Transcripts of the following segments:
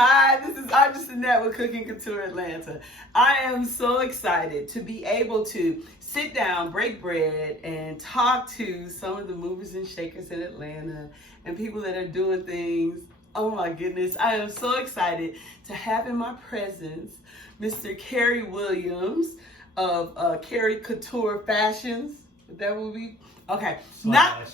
Hi, this is Audrey Annette with Cooking Couture Atlanta. I am so excited to be able to sit down, break bread, and talk to some of the movers and shakers in Atlanta and people that are doing things. Oh my goodness, I am so excited to have in my presence Mr. Kerry Williams of Kerry Couture Fashions. That would be okay. Slash.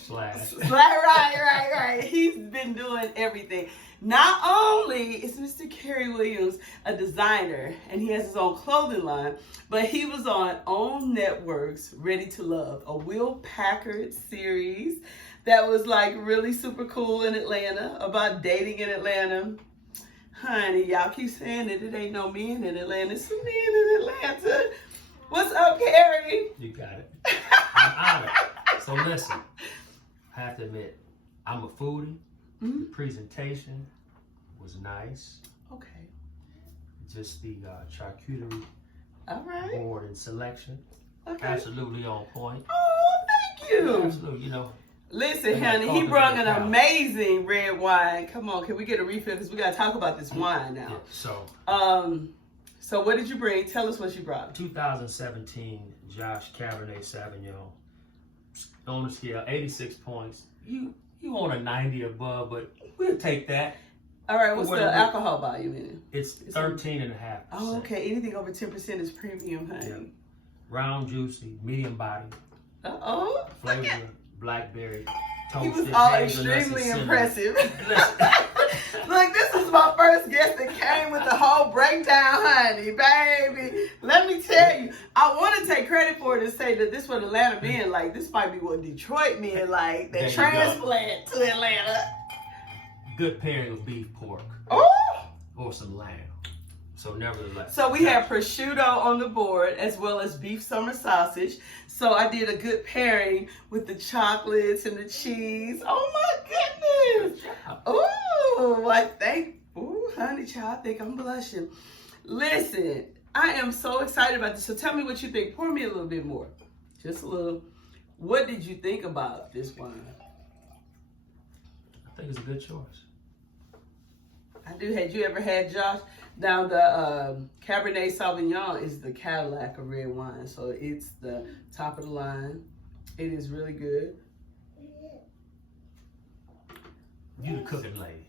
Right. He's been doing everything. Not only is Mr. Kerry Williams a designer and he has his own clothing line, but he was on OWN Network's Ready to Love, a Will Packard series that was like really super cool in Atlanta about dating in Atlanta. Honey, y'all keep saying that it ain't no men in Atlanta. It's some men in Atlanta. What's up, Kerry? You got it. I'm honored. So listen, I have to admit, I'm a foodie. Mm-hmm. The presentation was nice. Okay. Just the charcuterie All right. board and selection. Okay. Absolutely on point. Oh, thank you. Absolutely, Listen, honey, he brought an amazing red wine. Come on, can we get a refill? Because we got to talk about this wine now. Yeah, so what did you bring? Tell us what you brought. 2017 Josh Cabernet Sauvignon. On the scale, 86 points. You want a 90 above, but we'll take that. All right, what's the alcohol volume in it? It's 13.5%. Oh, okay. Anything over 10% is premium, honey. Yeah. Round, juicy, medium body. Uh-oh. Flavor, blackberry, He toasted. was all extremely impressive. Look, this is my first guest that came with the whole breakdown, honey, baby. Let me tell you, I want to take credit for it and say that this what Atlanta men like. This might be what Detroit men like. They transplant to Atlanta. Good pairing of beef pork. Oh! Or some lamb. So nevertheless. So we have prosciutto on the board as well as beef summer sausage. So I did a good pairing with the chocolates and the cheese. Oh my goodness. Oh, honey child, I think I'm blushing. Listen, I am so excited about this. So tell me what you think. Pour me a little bit more. Just a little. What did you think about this wine? I think it's a good choice. I do. Had you ever had Josh? Now the Cabernet Sauvignon is the Cadillac of red wine, so it's the top of the line. It is really good. You the cooking lady.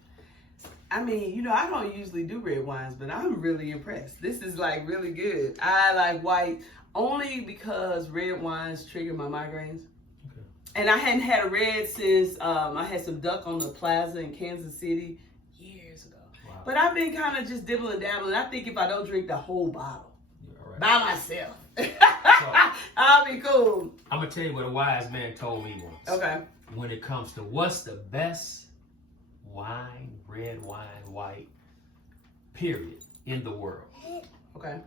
I mean, I don't usually do red wines, but I'm really impressed. This is like really good. I like white only because red wines trigger my migraines. Okay. And I hadn't had a red since I had some duck on the plaza in Kansas City years ago. Wow. But I've been kind of just dibbling dabbling. I think if I don't drink the whole bottle by myself, I'll be cool. I'm going to tell you what a wise man told me once. Okay. When it comes to what's the best wine, red wine, white, period, in the world. Okay.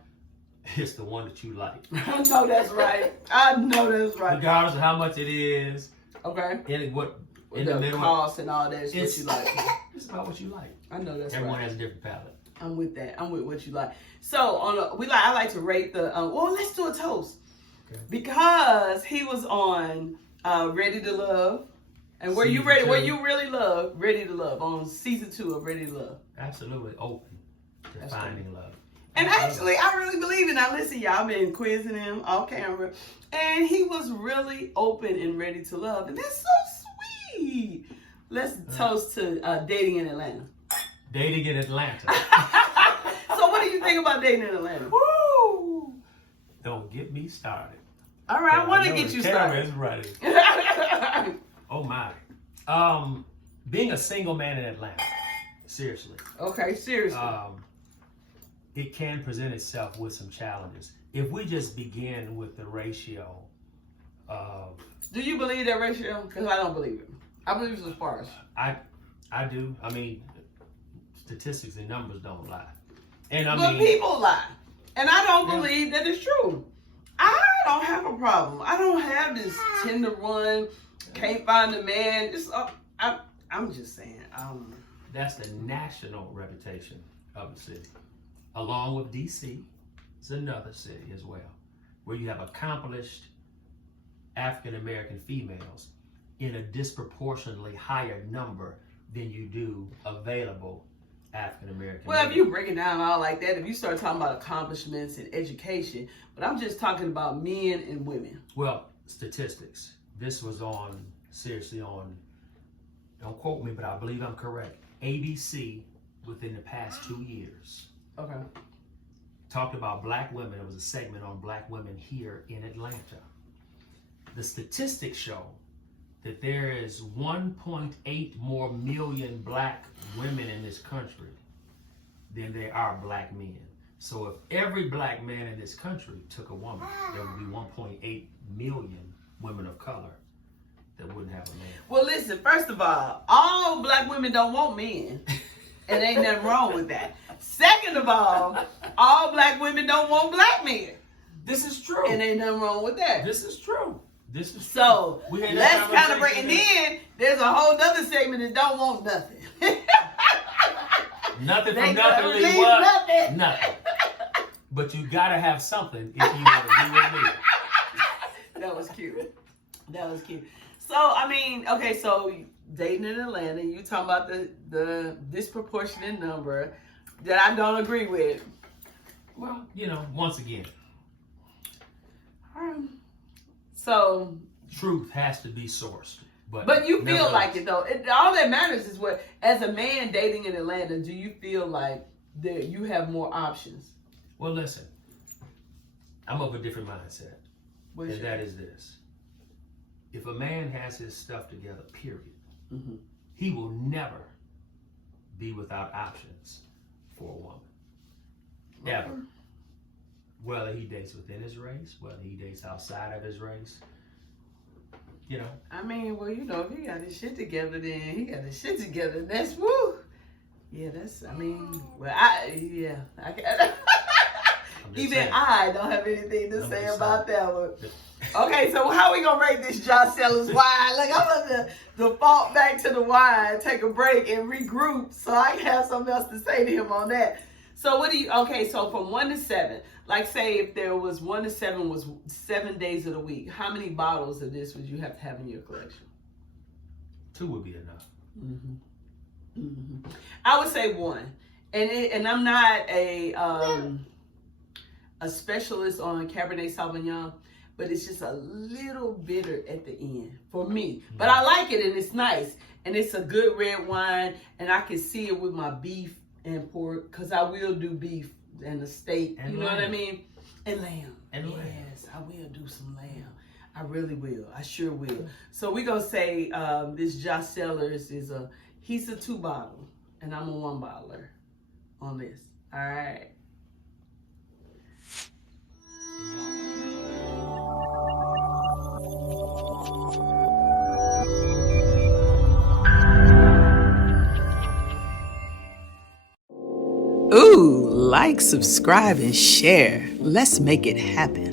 It's the one that you like. I know that's right. Regardless of how much it is. Okay. And what in the middle, cost and all that is what you like. It's about what you like. I know that's Everyone right. has a different palate. I'm with that. I'm with what you like. So I like to rate the. Well, let's do a toast. Okay. Because he was on Ready to Love. And were you really love Ready to Love on season 2 of Ready to Love? Absolutely open to finding love. And actually, I really believe it. Now listen, y'all, I've been quizzing him off camera, and he was really open and ready to love, and that's so sweet. Let's toast to dating in Atlanta. Dating in Atlanta. So what do you think about dating in Atlanta? Woo! Don't get me started. All right, I want to get you started. Camera's ready. Oh my. Being a single man in Atlanta, seriously. Okay, seriously. It can present itself with some challenges. If we just begin with the ratio of... Do you believe that ratio? Because I don't believe it. I believe it's as far as... I do. I mean, statistics and numbers don't lie. But people lie. And I don't believe that it's true. I don't have a problem. I don't have this 10-to-1... Can't find a man. I'm just saying. That's the national reputation of the city. Along with D.C., it's another city as well, where you have accomplished African American females in a disproportionately higher number than you do available African American. Well, if you break it down all like that, if you start talking about accomplishments and education, but I'm just talking about men and women. Well, statistics. This was seriously on, don't quote me, but I believe I'm correct. ABC within the past 2 years. Okay. Talked about black women. It was a segment on black women here in Atlanta. The statistics show that there is 1.8 more million black women in this country than there are black men. So if every black man in this country took a woman, there would be 1.8 million women of color that wouldn't have a man. Well, listen, first of all black women don't want men. And ain't nothing wrong with that. Second of all black women don't want black men. This is true. And ain't nothing wrong with that. This is true. This is so true. let's kind of break. And then there's a whole other segment that don't want nothing. Nothing from nothing leave what? Nothing. But you gotta have something if you want to be with me. That was cute. That was cute. So I mean, okay, so dating in Atlanta, you talking about the disproportionate number that I don't agree with. Well, once again. So truth has to be sourced. But you feel like it though. All that matters is what, as a man dating in Atlanta, do you feel like that you have more options? Well, listen, I'm of a different mindset. And that is this. If a man has his stuff together, period, mm-hmm. he will never be without options for a woman. Ever. Okay. Whether he dates within his race, whether he dates outside of his race. I mean, well, if he got his shit together, then he got his shit together. And that's woo. Yeah, that's, I mean, well, I can't. Even I don't have anything to say about that one. Okay, so how we gonna rate this Josh Sellers wine? Like, I'm gonna default back to the wine, take a break, and regroup so I can have something else to say to him on that. So so from 1 to 7, like say if there was 1 to 7 was 7 days of the week, how many bottles of this would you have to have in your collection? 2 would be enough. Mm-hmm. Mm-hmm. I would say 1. And I'm not a specialist on Cabernet Sauvignon, but it's just a little bitter at the end for me. But I like it and it's nice. And it's a good red wine and I can see it with my beef and pork, because I will do beef and a steak, and you know what I mean? And lamb. And yes, I will do some lamb. I really will. I sure will. So we're going to say this Josh Sellers he's a 2 bottle and I'm a 1 bottler on this. All right. Ooh, like, subscribe, and share. Let's make it happen.